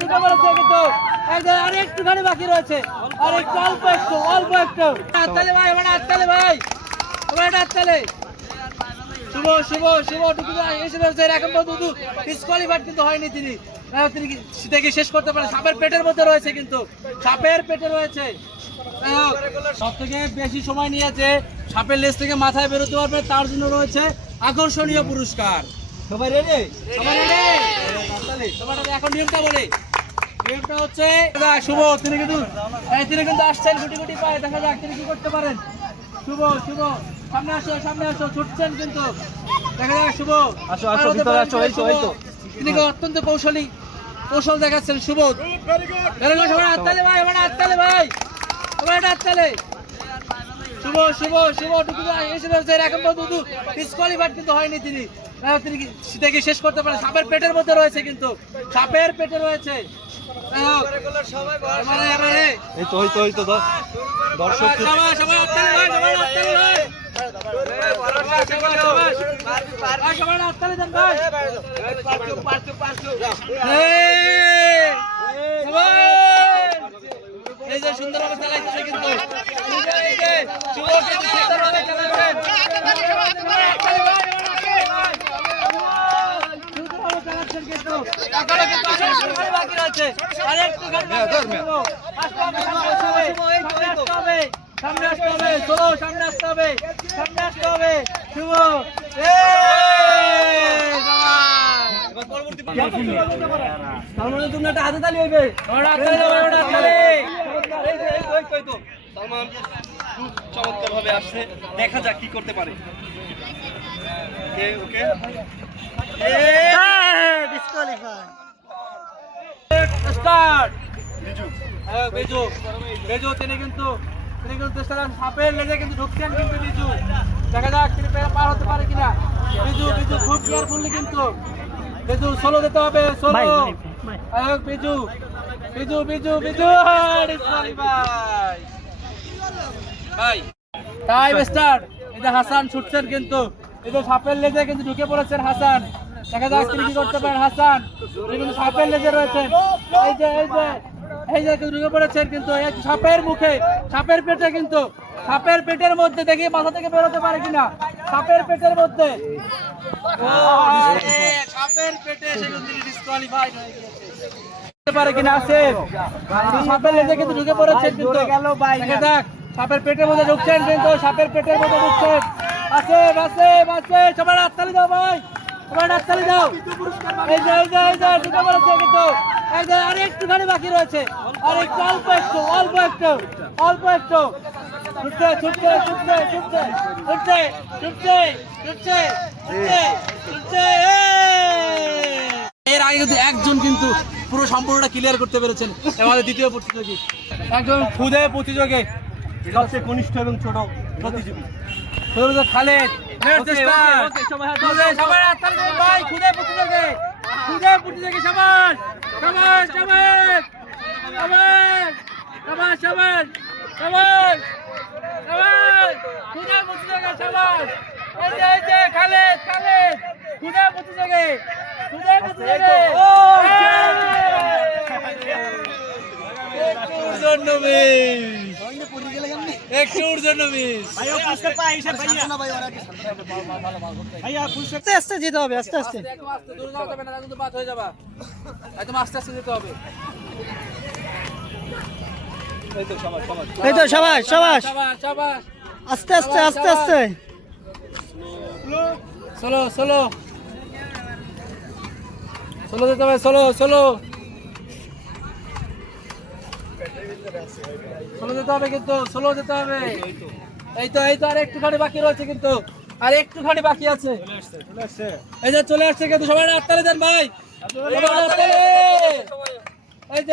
ঢুকে পড়েছে কিন্তু আর একটুখানি বাকি রয়েছে, আর একটু অল্প একটু হাততালি ভাই, আমার হাততালি ভাই, আমার হাততালি। শুভ শুভ শুভ টুকু এসে রয়েছে, এখন পর্যন্ত ডিসকোয়ালিফাইড কিন্তু হয়নি তিনি দেখে শেষ করতে পারেন। সাপের পেটের মধ্যে রয়েছে, কিন্তু সাপের পেটে রয়েছে। সব থেকে বেশি সময় নিয়েছে সাপের লেজ থেকে মাথায় বেরোতে পারবে, তার জন্য রয়েছে আকর্ষণীয় পুরস্কার। সবাই রেডি? সবাই রেডি? এখন নিয়মটা বলে, নিয়মটা হচ্ছে শুভ তিনি কিন্তু আসছেন গুটি গুটি পায়ে, দেখা যাক তিনি কি করতে পারেন। শুভ শুভ সামনে আসো ছুটছেন কিন্তু, দেখা যাক শুভ তিনি অত্যন্ত কৌশল দেখাচ্ছেন। শুভ হাততালি ভাই, আমার হাততালি ভাই, আমার হাততালি। শুভ শুভ শুভ টুকু এসে রয়েছে, এখন পর্যন্ত ডিসকোয়ালিফাইড কিন্তু হয়নি তিনি দেখে শেষ করতে পারেন। সাপের পেটের মধ্যে রয়েছে, কিন্তু সাপের পেটে রয়েছে। দর্শক এই যে সুন্দরভাবে চালাইছে, কিন্তু বাকি রয়েছে, সামনে আসতে হবে, চলো সামনে আসতে হবে, শুভ তুমি একটা হাতে তালি হইবে, চমৎকার ভাবে আসছে, দেখা যাক কি করতে পারে। তিনি কিন্তু সাপের লেজে কিন্তু ঢুকছেন, কিন্তু বিজু দেখা যাক তিনি পার হতে পারে কিনা। বিজু খুব কেয়ারফুলি, কিন্তু বিজু সোলো দিতে হবে, সোলো বিজু ভাই টাইম স্টার্ট। এই যে হাসান ছুটছেন, কিন্তু এই যে সাপের লেজে কিন্তু ঢুকে পড়েছেন হাসান, দেখা যাক তিনি কি করতে পারেন। হাসান তিনি কিন্তু সাপের লেজে রয়েছেন, এই যে ঢুকে পড়েছেন, কিন্তু সাপের মুখে, সাপের পেটে, কিন্তু সাপের পেটের মধ্যে দেখি মাথা থেকে বেরোতে পারে কিনা। সাপের পেটের মধ্যে, সাপের পেটে ডিসকোয়ালিফাইড হয়ে গেছে পারে কিনা। আছে সাপের লেজে কিন্তু ঢুকে পড়েছেন, কিন্তু দেখা যাক সাপের পেটের মধ্যে ঢুকছেন, কিন্তু সাপের পেটের মধ্যে ঢুকছেন। আছে সবার হাততালি দাও ভাই, সবার হাততালি দাও। এই যে ঢুকে পড়েছে, কিন্তু আর একটুখানি বাকি রয়েছে, আর একটু অল্প একটু এর আগে কিন্তু একজন কিন্তু পুরো সম্পূর্ণটা ক্লিয়ার করতে পেরেছেন, আমাদের দ্বিতীয় প্রতিযোগী, একজন খুদে প্রতিযোগী, সবচেয়ে কনিষ্ঠ এবং ছোট প্রতিযোগী খালেদ। আস্তে যেতে হবে, আস্তে আস্তে যাবা, একদম আস্তে যেতে হবে। এই তো সাবাস আস্তে সোলো যেতে হবে, সোলো যেতে হবে, কিন্তু সোলো যেতে হবে। এই তো আর একটুখানি বাকি রয়েছে, কিন্তু আর একটুখানি বাকি আছে। এই যে চলে আসছে, কিন্তু সবাই হাততালি দেন ভাই, এই যে